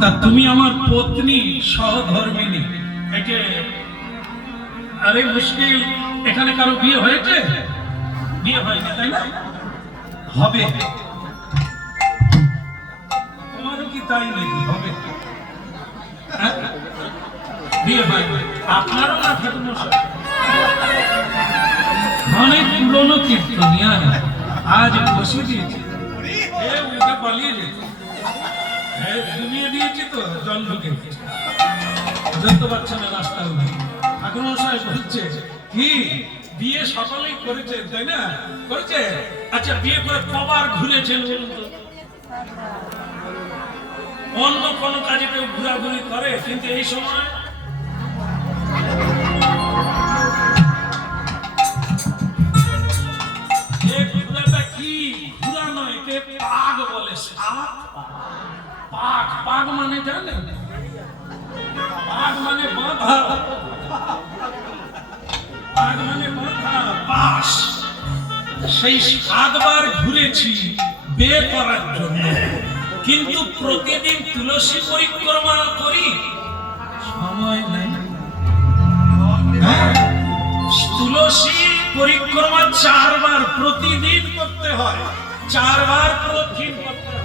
তা তুমি আমার পত্নী সহধর্মিনী, একে আরে মুশকিল, এখানে কারো বিয়ে হয়েছে? বিয়ে হয়নি তাই না? হবে। তোমারও কি তাই নাকি? হবে। হ্যাঁ? বিয়ে হয় আপনারও না থাকুন, অনেক পুরনো কীর্তনিয়া আজ বসে দিয়েছে, উল্টা পালিয়ে যেত, ঘুমিয়ে দিয়েছি তো জল ঢুকে বুঝতে পারছে না রাস্তা। ঠাকুর মশাই বলছে কি বিয়ে সকলেই করেছে তাই না? করেছে। আচ্ছা বিয়ে করে কবার ঘুরেছেন বলুন তো? অন্য কোনো কাজে কেউ ঘোরাঘুরি করে, কিন্তু এই সময় পাগ বলে। পাগ, পাগ মানে জানেন? পাগ মানে বাঁধা, পাগ মানে বাঁধা, পাশ। সেই 7 বার ঘুরেছি বিয়ে করার জন্য, কিন্তু প্রতিদিন তুলসী পরিক্রমা করি, সময় নাই। তুলসী পরিক্রমা 4 বার প্রতিদিন করতে হয়, 4 বার প্রতিদিন করতে হয়।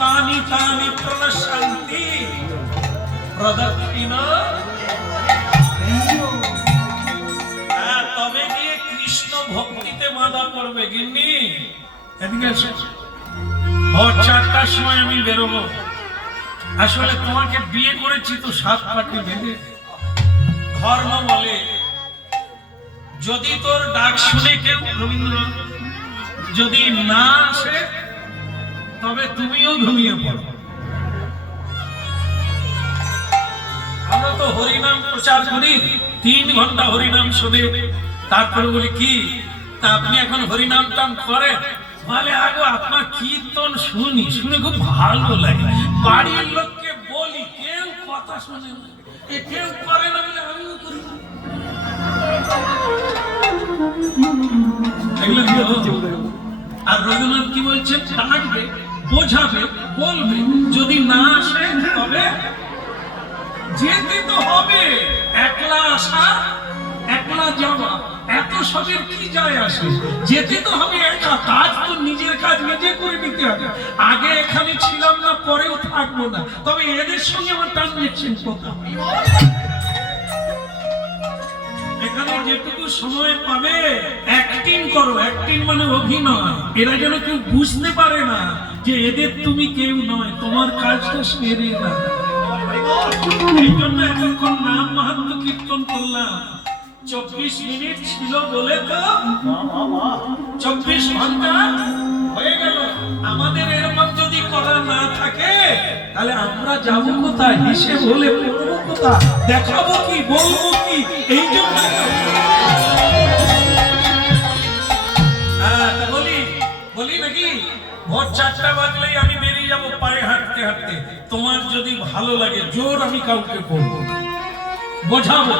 তানি তানি প্রণশন্তি প্রদক্ষিণ। তবে গিয়ে কৃষ্ণ ভক্তিতে বাধা পড়বে। গিন্নি এদিকে এসো, ভোর 4টার সময় আমি বেরোবো। আসলে তোমাকে বিয়ে করেছি তো 7 পাটি বেঁধে। ধর্ম বলে যদি তোর ডাক শুনে কেউ রবীন্দ্রনাথ যদি না আসে, তবে তুমিও ঘুমিয়ে পড়ো। আমরা তো হরিনাম প্রচার করি, 3 ঘন্টা হরিনাম শুনে তারপরে বলি কি তা আপনি এখন হরিনাম টাম করেন? বলে আগো আপনার কীর্তন শুনি, শুনে খুব ভালো লাগে, বাড়ির লোককে বলি, কেউ কথা শোনে না, কেউ করে না বলে আমিও করি। আর রবীন্দ্রনাথ কি বলছেন? ডাকবে, বোঝাবে, বলবে, যদি না আসে তবে যেতে তো হবে। একলা আসা একলা যাওয়া এত সবের কি যায় আসে? যেতে তো হবে একা, কাজ তো নিজের কাজ নিজে করে নিতে হবে। আগে এখানে ছিলাম না, পরেও থাকবো না, তবে এদের সঙ্গে আমার ট্রানজেকশন কথা। এখানে যেটুকু সময় পাবে অ্যাক্টিং করো। অ্যাক্টিং মানে অভিনয়। এরা যেন কেউ বুঝতে পারে না যে এদের তুমি কেউ নয়, তোমার কাজটা সেরে না। এই জন্য এতক্ষণ নাম মাহাত্ম্য কীর্তন করলাম। 24 মিনিট ছিল বলে তো 24 ঘন্টা হয়ে গেল। আমাদের এরকম যদি করা না থাকে তাহলে আমরা যাবো কোথায়? হিসেব হলে পড়বো কোথায়? দেখাবো কি, বলবো কি? এই জন্য বলি নাকি ভোর 4টা বাজলেই আমি বেরিয়ে যাবো পায়ে হাঁটতে হাঁটতে। তোমার যদি ভালো লাগে জোর আমি কাউকে করবো, বোঝাবো।